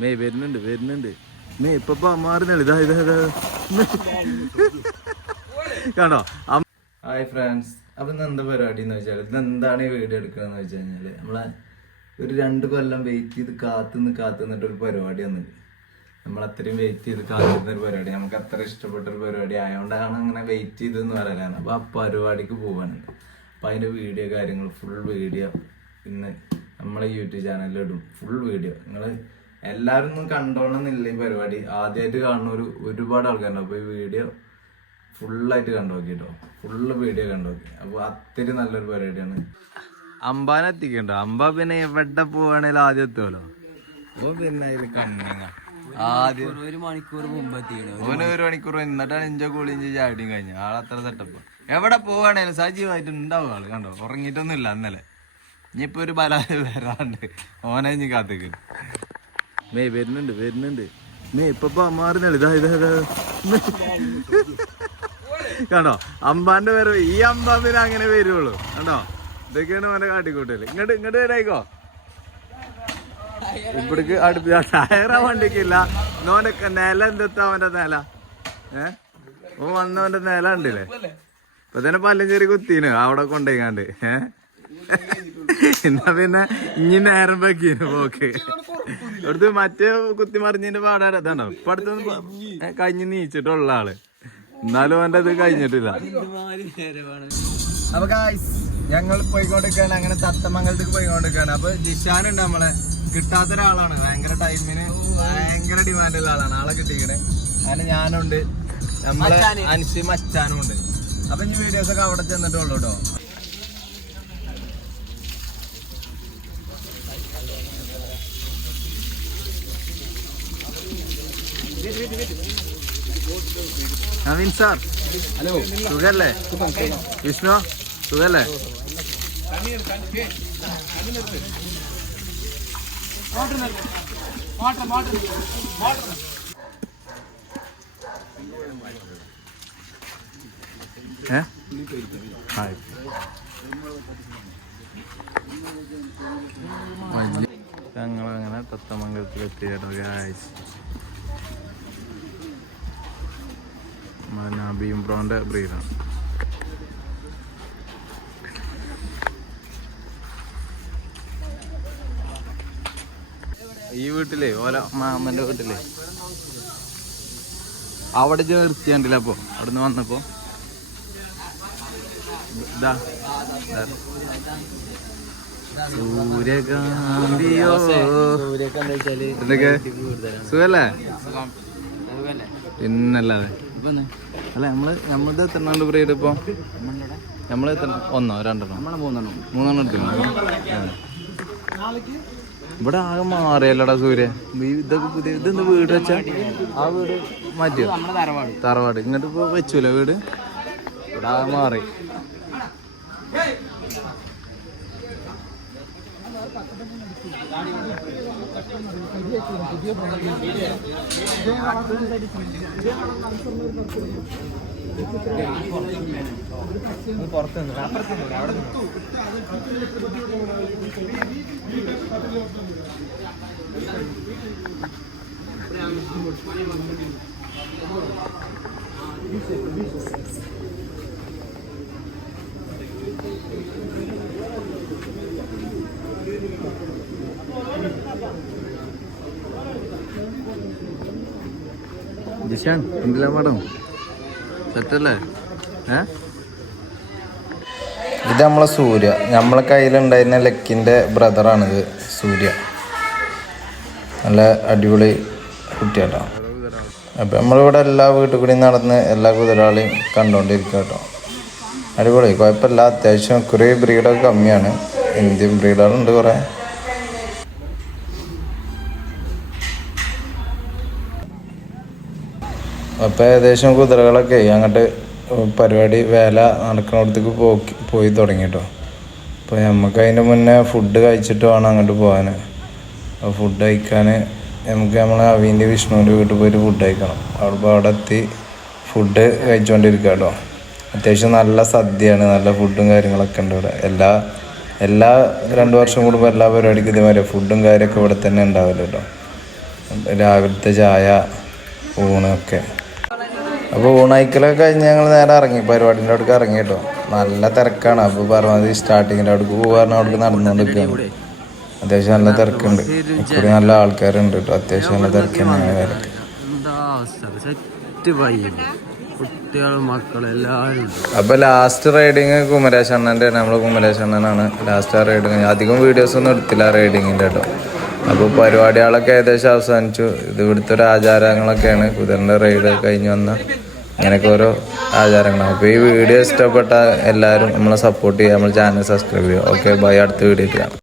May വരുന്നുണ്ട് വരുന്നുണ്ട്. May ഇപ്പൊ മാറുന്നില്ല ഇതാ ഇതാ ഇതാ. കണ്ടോ? ഹായ് ഫ്രണ്ട്സ് അപ്പൊ ഇന്ന് എന്താ പരിപാടി എന്ന് വെച്ചാൽ ഇത് എന്താണ് ഈ വീഡിയോ എടുക്കുകയെന്ന് വെച്ച് കഴിഞ്ഞാൽ നമ്മളെ ഒരു രണ്ട് കൊല്ലം വെയിറ്റ് ചെയ്ത് കാത്തുനിന്ന് കാത്തുനിന്നിട്ട് ഒരു പരിപാടി വന്നത് നമ്മൾ അത്രയും വെയിറ്റ് ചെയ്ത് കാത്തിരുന്ന ഒരു പരിപാടി. നമുക്ക് അത്ര ഇഷ്ടപ്പെട്ട ഒരു പരിപാടി ആയതുകൊണ്ടാണ് അങ്ങനെ വെയിറ്റ് ചെയ്തെന്ന് പറയാനാണ്. അപ്പൊ ആ പരിപാടിക്ക് പോവാണ്. അപ്പൊ അതിന്റെ വീഡിയോ കാര്യങ്ങൾ ഫുൾ വീഡിയോ ഇന്ന് നമ്മളെ യൂട്യൂബ് ചാനലിൽ ഇടും. ഫുൾ വീഡിയോ നിങ്ങൾ എല്ലാവരും ഒന്നും കണ്ടോണമെന്നില്ല ഈ പരിപാടി. ആദ്യമായിട്ട് കാണുന്ന ഒരു ഒരുപാട് ആൾക്കാരുണ്ട്. അപ്പൊ ഈ വീഡിയോ ഫുള്ളായിട്ട് കണ്ടു നോക്കി കേട്ടോ ഫുള്ള് വീഡിയോ കണ്ടു നോക്കി അപ്പൊ അത്തിരി നല്ലൊരു പരിപാടിയാണ്. അമ്പാനെ എത്തിക്കണ്ടോ? അമ്പ പിന്നെ എവിടെ പോവാണേലും ആദ്യം എത്തുമല്ലോ ഓ പിന്നെ അതിൽ കണ്ണിങ്ങ ആദ്യം ഒരു മണിക്കൂർ മുമ്പ് എത്തിക്കണം. ഓന് ഒരു മണിക്കൂർ എന്നിട്ടാണ് ഇഞ്ച കൂളിഞ്ച് ചാടിയും കഴിഞ്ഞ. ആളത്ര സെറ്റപ്പ്. എവിടെ പോവാണേലും സജീവമായിട്ട് ഉണ്ടാവും ആൾ. കണ്ടോ? ഉറങ്ങിയിട്ടൊന്നുമില്ല ഇന്നലെ. ഇനിയിപ്പോ ഒരു ബലാൽ വരാണ്ട്. ഓനെ ഇനി കാത്തേക്ക് മെയ് വരുന്നുണ്ട് വരുന്നുണ്ട്. മേ ഇപ്പൊ മാറുന്നില്ല ഇതാ ഇതാ ഇതാ. കണ്ടോ? അമ്പാന്റെ വരവ്. ഈ അമ്പാമ്പിന് അങ്ങനെ വരുള്ളൂ കണ്ടോ? ഇതൊക്കെയാണ് മോനെ കാട്ടിക്കൂട്ടൽ. ഇങ്ങോട്ട് ഇങ്ങോട്ട് വരായിക്കോ? ഇപ്പടിക്ക് അടുപ്പ് ടയറാ വണ്ടിക്കില്ല. നോന്റെ നില എന്തെത്താ അവന്റെ നില? ഏ? ഓ വന്നവന്റെ നില ഉണ്ടല്ലേ ഇപ്പൊ തന്നെ പല്ലഞ്ചേരി കുത്തീന്. അവിടെ കൊണ്ടേക്കാണ്ട് ഏ? എന്നാ പിന്നെ ഇനി നേരം വെക്കീന് പോക്ക്. അവിടുത്തെ മറ്റേ കുത്തി മറിഞ്ഞതിന്റെ പാടാണ്. ഇതാണോ? ഇപ്പൊ അടുത്തൊന്നും കഴിഞ്ഞ് നീച്ചിട്ടുള്ള ആൾ. എന്നാലും അവന്റെ ഇത് കഴിഞ്ഞിട്ടില്ല. അപ്പൊ ഗായ്സ് ഞങ്ങൾ പോയിക്കൊണ്ടിരിക്കുകയാണ്. അങ്ങനെ തത്തമംഗലത്തേക്ക് പോയിക്കൊണ്ടിരിക്കുകയാണ്. അപ്പൊ ജിഷാനുണ്ട് നമ്മളെ. കിട്ടാത്ത ഒരാളാണ് ഭയങ്കര ടൈമിന് ഭയങ്കര ഡിമാൻഡുള്ള ആളാണ്. ആളെ കിട്ടിക്കണേ അങ്ങനെ ഞാനുണ്ട്. നമ്മളെ അനുസരിച്ച് മച്ചാനും ഉണ്ട് അപ്പൊ ഈ വീഡിയോസ് ഒക്കെ അവിടെ ചെന്നിട്ടുള്ളൂ കേട്ടോ നവീൻ സാർ ഹലോ സുഖല്ലേ? വിഷ്ണു സുഖല്ലേ? ഏ? ഹായ് ഞങ്ങളങ്ങനെ ഗായ്സ് നമ്മളെ നബീം ബ്രോന്റെ ബ്രീഡാണ്. ഈ വീട്ടിലെ ഓല മാമന്റെ വീട്ടിലെ? അവിടെ നിർത്തിയാണ്ടില്ല അപ്പൊ? അവിടുന്ന് വന്നപ്പോ? ഇതാ ഇതാ. സൂര്യകാന്തിയോ? സൂര്യകാന്തി സുഖല്ലേ? പിന്നല്ലാതെ അല്ല നമ്മൾ നമ്മളുടെ എത്രണ്ണാണ്ട് ബ്രീഡ് ഇപ്പൊ? നമ്മൾ നമ്മൾ എത്ര ഒന്നോ രണ്ടെണ്ണം? മൂന്നെണ്ണം. മൂന്നെണ്ണം എടുത്തില്ല? ഇവിടെ ആകെ മാറിയല്ലടാ സൂര്യ. ഇതൊക്കെ പുതിയ ഇതെന്ത് വീട് വെച്ചാ? ആ വീട് മാറ്റിയോ? തറവാട്. ഇങ്ങോട്ട് ഇപ്പൊ വെച്ചൂല വീട്? ഇവിടെ ആകെ മാറി. പുറത്ത് നിന്ന് അപ്പുറത്ത് നിന്ന് അവിടെ നിന്ന് ജിഷാൻ എന്തിലാ മാഡം. സെറ്റല്ലേ? ഏ? ഇത് നമ്മളെ സൂര്യ. നമ്മളെ കയ്യിലുണ്ടായിരുന്ന ലക്കിന്റെ ബ്രദറാണിത് സൂര്യ. നല്ല അടിപൊളി കുട്ടിയാട്ടോ. അപ്പം നമ്മളിവിടെ എല്ലാ വീട്ടിൽ നടന്ന് എല്ലാ കുതിരാളിയും കണ്ടുകൊണ്ടിരിക്കുക കേട്ടോ. അടിപൊളി. കുഴപ്പമില്ല. അത്യാവശ്യം കുറേ ബ്രീഡൊക്കെ കമ്മിയാണ്. ഇന്ത്യൻ ബ്രീഡുകളുണ്ട് കുറേ. അപ്പോൾ ഏകദേശം കുതിരകളൊക്കെ അങ്ങോട്ട് പരിപാടി വേല നടക്കുന്നിടത്തേക്ക് പോക്കി പോയി തുടങ്ങി കേട്ടോ അപ്പോൾ നമുക്ക് അതിന്റെ മുന്നേ ഫുഡ് കഴിച്ചിട്ട് വേണം അങ്ങോട്ട് പോകാൻ ഫുഡ് കഴിക്കാൻ നമുക്ക് നമ്മളെ അവീന്റെ വിഷ്ണുവിന്റെ വീട്ടിൽ പോയിട്ട് ഫുഡ് കഴിക്കണം. അവിടെ ഇപ്പോൾ അവിടെ എത്തി ഫുഡ് കഴിച്ചുകൊണ്ടിരിക്കുക കേട്ടോ അത്യാവശ്യം നല്ല സദ്യയാണ് നല്ല ഫുഡും കാര്യങ്ങളൊക്കെ ഉണ്ട് ഇവിടെ. എല്ലാ എല്ലാ രണ്ട് വർഷം കൂടുമ്പോൾ എല്ലാ പരിപാടിക്കും ഇതേമാതിരി ഫുഡും കാര്യമൊക്കെ ഇവിടെ തന്നെ ഉണ്ടാവില്ല കേട്ടോ രാവിലത്തെ ചായ ഊണൊക്കെ അപ്പോൾ ഊണയിക്കലൊക്കെ കഴിഞ്ഞ് ഞങ്ങൾ നേരെ ഇറങ്ങി. പരിപാടിന്റെ അവിടേക്ക് ഇറങ്ങി കേട്ടോ. നല്ല തിരക്കാണ്. അപ്പോൾ പരമാവധി സ്റ്റാർട്ടിങ്ങിന്റെ അവിടേക്ക് പോകാറുണ്ട് അവിടേക്ക് നടന്നുകൊണ്ടിരിക്കുകയാണ് അത്യാവശ്യം നല്ല തിരക്കുണ്ട്. ഇപ്പോഴും നല്ല ആൾക്കാരുണ്ട് കേട്ടോ. അത്യാവശ്യം നല്ല തിരക്കാണ് തിരക്ക് അപ്പോൾ ലാസ്റ്റ് റൈഡിങ് കുമരേശ് അണ്ണന്റെ നമ്മൾ കുമരേശ് അണ്ണനാണ് ലാസ്റ്റ് ആ റൈഡിങ് അധികം വീഡിയോസ് ഒന്നും എടുത്തില്ല റൈഡിങ്ങിന്റെ കേട്ടോ. അപ്പോൾ പരിപാടികളൊക്കെ ഏകദേശം അവസാനിച്ചു. ഇത് ഇവിടുത്തെ ഒരു ആചാരങ്ങളൊക്കെയാണ്. കുതിരന്റെ റൈഡ് കഴിഞ്ഞ് വന്ന ഇങ്ങനെയൊക്കെ ഓരോ ആചാരങ്ങളാണ്. അപ്പോൾ ഈ വീഡിയോ ഇഷ്ടപ്പെട്ട എല്ലാവരും നമ്മളെ സപ്പോർട്ട് ചെയ്യുക നമ്മൾ ചാനൽ സബ്സ്ക്രൈബ് ചെയ്യുക. ഓക്കെ ബൈ അടുത്ത വീഡിയോ ചെയ്യാം